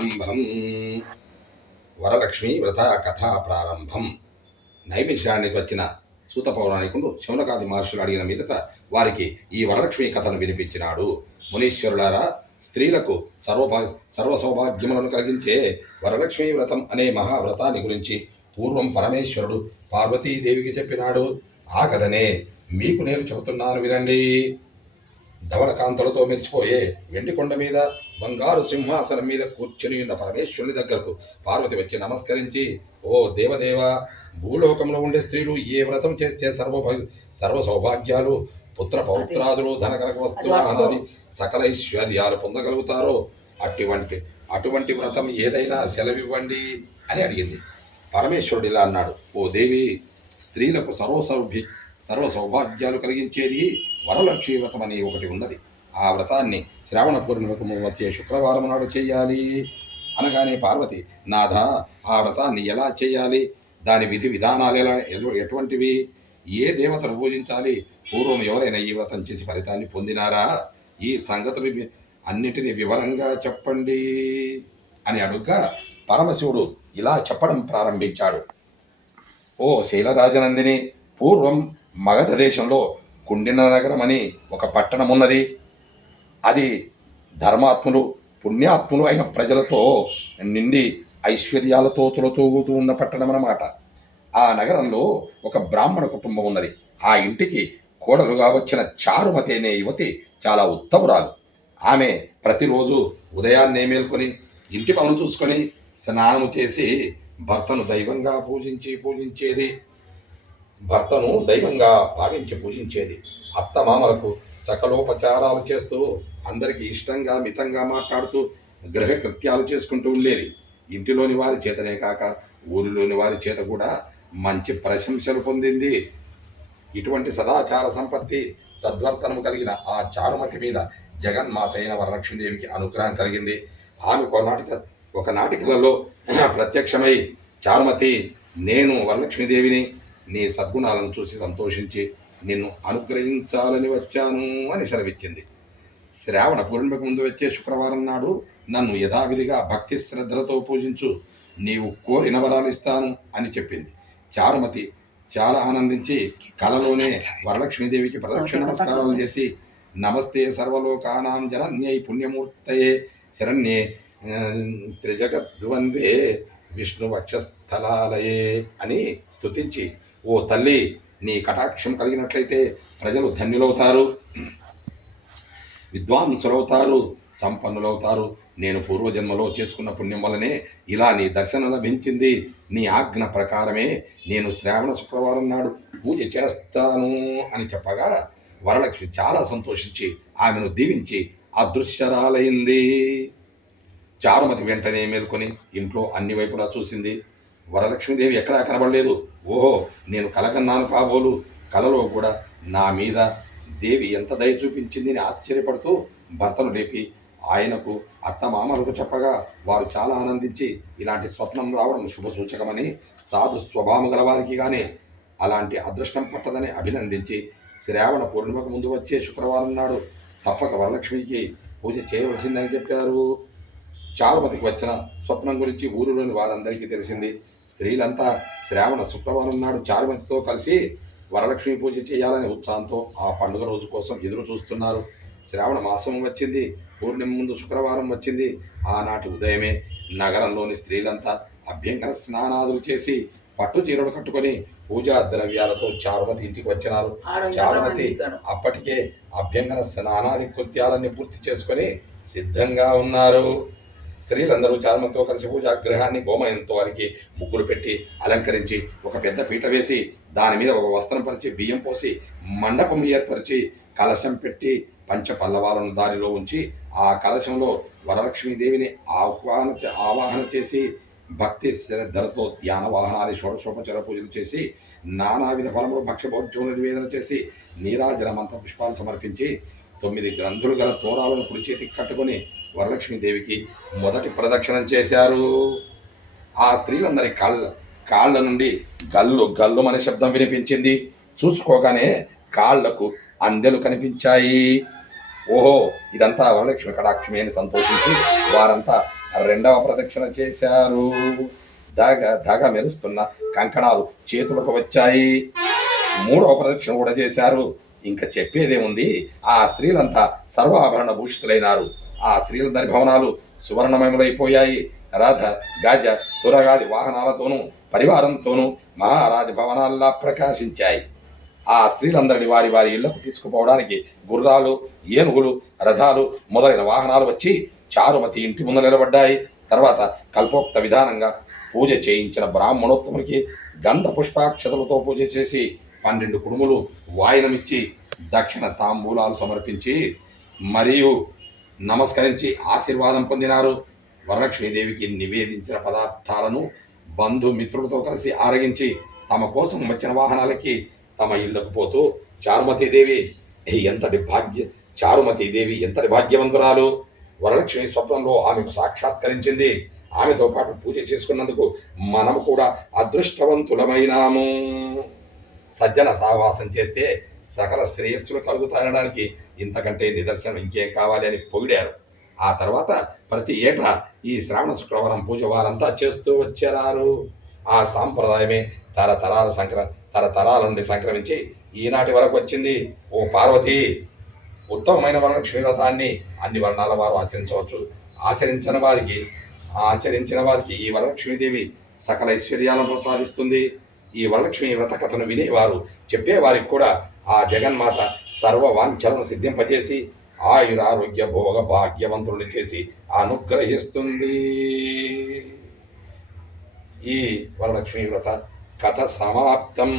ప్రారంభం. వరలక్ష్మి వ్రత కథా ప్రారంభం. నైమిషానికి వచ్చిన సూత పౌరాణికుడు శౌనకాది మహర్షులు అడిగిన మీదట వారికి ఈ వరలక్ష్మి కథను వినిపించినాడు. మునీశ్వరులారా, స్త్రీలకు సర్వ సౌభాగ్యములను కలిగించే వరలక్ష్మి వ్రతం అనే మహావ్రతాన్ని గురించి పూర్వం పరమేశ్వరుడు పార్వతీదేవికి చెప్పినాడు. ఆ కథనే మీకు నేను చెబుతున్నాను, వినండి. ధవళకాంతలతో మెరిసిపోయే వెండి కొండ మీద బంగారు సింహాసనం మీద కూర్చుని ఉన్న పరమేశ్వరుని దగ్గరకు పార్వతి వచ్చి నమస్కరించి, ఓ దేవదేవ, భూలోకంలో ఉండే స్త్రీలు ఏ వ్రతం చేస్తే సర్వ సౌభాగ్యాలు, పుత్ర పౌత్రాదులు, ధనకనక వస్తువులు, సకల ఐశ్వర్యాలు పొందగలుగుతారో అటువంటి వ్రతం ఏదైనా సెలవివ్వండి అని అడిగింది. పరమేశ్వరుడు ఇలా అన్నాడు, ఓ దేవి, స్త్రీలకు సర్వ సౌభాగ్యాలు కలిగించేది వరలక్ష్మి వ్రతం అని ఒకటి ఉన్నది. ఆ వ్రతాన్ని శ్రావణ పూర్ణిమకు వచ్చే శుక్రవారం నాడు చేయాలి. అనగానే పార్వతి, నాథ, ఆ వ్రతాన్ని ఎలా చేయాలి? దాని విధి విధానాలు ఎటువంటివి? ఏ దేవతను పూజించాలి? పూర్వం ఎవరైనా ఈ వ్రతం చేసి ఫలితాన్ని పొందినారా? ఈ సంగతులు అన్నిటినీ వివరంగా చెప్పండి అని అడుగ్గా పరమశివుడు ఇలా చెప్పడం ప్రారంభించాడు. ఓ శైలరాజనందిని, పూర్వం మగధ దేశంలో కుండిన నగరం అని ఒక పట్టణం ఉన్నది. అది ధర్మాత్ములు, పుణ్యాత్ములు అయిన ప్రజలతో నిండి ఐశ్వర్యాలతో తులతూగుతూ ఉన్న పట్టణం అన్నమాట. ఆ నగరంలో ఒక బ్రాహ్మణ కుటుంబం ఉన్నది. ఆ ఇంటికి కోడలుగా వచ్చిన చారుమతి అనే యువతి చాలా ఉత్తమురాలు. ఆమె ప్రతిరోజు ఉదయాన్నే మేల్కొని ఇంటి పనులు చూసుకొని స్నానము చేసి భర్తను దైవంగా భావించి పూజించేది. అత్తమామలకు సకలోపచారాలు చేస్తూ అందరికీ ఇష్టంగా మితంగా మాట్లాడుతూ గృహ కృత్యాలు చేసుకుంటూ ఉండేది. ఇంటిలోని వారి చేతనే కాక ఊరిలోని వారి చేత కూడా మంచి ప్రశంసలు పొందింది. ఇటువంటి సదాచార సంపత్తి, సద్వర్తనము కలిగిన ఆ చారుమతి మీద జగన్మాత అయిన వరలక్ష్మీదేవికి అనుగ్రహం కలిగింది. ఆమె ఒకనాటి కలలో ప్రత్యక్షమై, చారుమతి, నేను వరలక్ష్మీదేవిని, నీ సద్గుణాలను చూసి సంతోషించి నిన్ను అనుగ్రహించాలని వచ్చాను అని సెలవిచ్చింది. శ్రావణ పూర్ణిమకు ముందు వచ్చే శుక్రవారం నాడు నన్ను యథావిధిగా భక్తి శ్రద్ధలతో పూజించు, నీవు కోరిన వరాలు ఇస్తాను అని చెప్పింది. చారుమతి చాలా ఆనందించి కలలోనే వరలక్ష్మీదేవికి ప్రదక్షిణ నమస్కారాలు చేసి, నమస్తే సర్వలోకానాం జనన్యై పుణ్యమూర్తయే శరణ్యే త్రిజగద్వంద్వే విష్ణు వక్షస్థలాలయే అని స్తుతించి, ఓ తల్లి, నీ కటాక్షం కలిగినట్లయితే ప్రజలు ధన్యులవుతారు, విద్వాంసులవుతారు, సంపన్నులవుతారు. నేను పూర్వజన్మలో చేసుకున్న పుణ్యం వల్లనే ఇలా నీ దర్శనం లభించింది. నీ ఆజ్ఞ ప్రకారమే నేను శ్రావణ శుక్రవారం నాడు పూజ చేస్తాను అని చెప్పగా వరలక్ష్మి చాలా సంతోషించి ఆమెను దీవించి అదృశ్యరాలైంది. చారుమతి వెంటనే మేల్కొని ఇంట్లో అన్ని వైపులా చూసింది. వరలక్ష్మీదేవి ఎక్కడా కనబడలేదు. ఓహో, నేను కలగన్నాను కాబోలు, కలలో కూడా నా మీద దేవి ఎంత దయ చూపించింది అని ఆశ్చర్యపడుతూ భర్తను లేపి ఆయనకు, అత్తమామలకు చెప్పగా వారు చాలా ఆనందించి, ఇలాంటి స్వప్నం రావడం శుభ సూచకమని, సాధు స్వభావం గలవారికి కానీ అలాంటి అదృష్టం పట్టదని అభినందించి శ్రావణ పూర్ణిమకు ముందు వచ్చే శుక్రవారం నాడు తప్పక వరలక్ష్మికి పూజ చేయవలసిందని చెప్పారు. చారుమతికి వచ్చిన స్వప్నం గురించి ఊరిలోని వారందరికీ తెలిసింది. స్త్రీలంతా శ్రావణ శుక్రవారం నాడు చారుమతితో కలిసి వరలక్ష్మి పూజ చేయాలనే ఉత్సాహంతో ఆ పండుగ రోజు కోసం ఎదురు చూస్తున్నారు. శ్రావణ మాసం వచ్చింది, పూర్ణిమ ముందు శుక్రవారం వచ్చింది. ఆనాటి ఉదయమే నగరంలోని స్త్రీలంతా అభ్యంగన స్నానాదులు చేసి పట్టు చీరలు కట్టుకొని పూజా ద్రవ్యాలతో చారుమతి ఇంటికి వచ్చినారు. చారుమతి అప్పటికే అభ్యంగన స్నానాది కృత్యాలన్నీ పూర్తి చేసుకొని సిద్ధంగా ఉన్నారు. స్త్రీలందరూ చారుమతితో కలిసి పూజాగృహాన్ని గోమయంతో అలికి ముగ్గులు పెట్టి అలంకరించి ఒక పెద్ద పీట వేసి దాని మీద ఒక వస్త్రం పరిచి బియ్యం పోసి మండపం ఏర్పరిచి కలశం పెట్టి పంచపల్లవాలను దానిలో ఉంచి ఆ కలశంలో వరలక్ష్మీదేవిని ఆవాహన చేసి భక్తి శ్రద్ధలతో ధ్యాన వాహనాది షోడశోపచార పూజలు చేసి నానావిధ ఫలములు భక్ష్యభోజ్యములు నివేదన చేసి నీరాజన మంత్ర పుష్పాలు సమర్పించి 9 గ్రంథులు గల తోరాలను కుడి చేతికి కట్టుకొని వరలక్ష్మీదేవికి మొదటి ప్రదక్షిణం చేశారు. ఆ స్త్రీలందరి కాళ్ళ నుండి గల్లు అనే శబ్దం వినిపించింది. చూసుకోగానే కాళ్లకు అందెలు కనిపించాయి. ఓహో, ఇదంతా వరలక్ష్మి కటాక్షమే అని సంతోషించి వారంతా రెండవ ప్రదక్షిణ చేశారు. దగ దగ మెరుస్తున్న కంకణాలు చేతులకు వచ్చాయి. మూడవ ప్రదక్షిణ కూడా చేశారు. ఇంకా చెప్పేదేముంది, ఆ స్త్రీలంతా సర్వాభరణ భూషితులైనారు. ఆ స్త్రీలందరి భవనాలు సువర్ణమయములైపోయాయి. రథ గజ తురగాది వాహనాలతోనూ పరివారంతోనూ మహారాజ భవనాల్లా ప్రకాశించాయి. ఆ స్త్రీలందరినీ వారి వారి ఇళ్లకు తీసుకుపోవడానికి గుర్రాలు, ఏనుగులు, రథాలు మొదలైన వాహనాలు వచ్చి చారుమతి ఇంటి ముందు నిలబడ్డాయి. తర్వాత కల్పోక్త విధానంగా పూజ చేయించిన బ్రాహ్మణోత్తమునికి గంధ పుష్పాక్షతలతో పూజ చేసి 12 కుడుములు వాయినమిచ్చి దక్షిణ తాంబూలాలు సమర్పించి మరియు నమస్కరించి ఆశీర్వాదం పొందినారు. వరలక్ష్మీదేవికి నివేదించిన పదార్థాలను బంధుమిత్రులతో కలిసి ఆరగించి తమ కోసం వచ్చిన వాహనాలకి తమ ఇళ్లకు పోతూ చారుమతీదేవి ఎంతటి భాగ్యవంతురాలు. వరలక్ష్మి స్వప్నంలో ఆమెకు సాక్షాత్కరించింది. ఆమెతో పాటు పూజ చేసుకున్నందుకు మనము కూడా అదృష్టవంతులమైనాము. సజ్జన సహవాసం చేస్తే సకల శ్రేయస్సులు కలుగుతాయనడానికి ఇంతకంటే నిదర్శనం ఇంకేం కావాలి అని పొగిడారు. ఆ తర్వాత ప్రతి ఏటా ఈ శ్రావణ శుక్రవారం పూజ వారంతా చేస్తూ వచ్చారు. ఆ సాంప్రదాయమే తరతరాల నుండి సంక్రమించి ఈనాటి వరకు వచ్చింది. ఓ పార్వతి, ఉత్తమమైన వరలక్ష్మి వ్రతాన్ని అన్ని వర్ణాల వారు ఆచరించవచ్చు. ఆచరించిన వారికి ఈ వరలక్ష్మీదేవి సకల ఐశ్వర్యాలను ప్రసాదిస్తుంది. ఈ వరలక్ష్మి వ్రత కథను వినేవారు, చెప్పేవారికి కూడా ఆ జగన్మాత సర్వ వాంఛలను సిద్ధింపజేసి ఆయురారోగ్య భోగ భాగ్యవంతుల్ని చేసి అనుగ్రహిస్తుంది. ఈ వరలక్ష్మి వ్రత కథ సమాప్తం.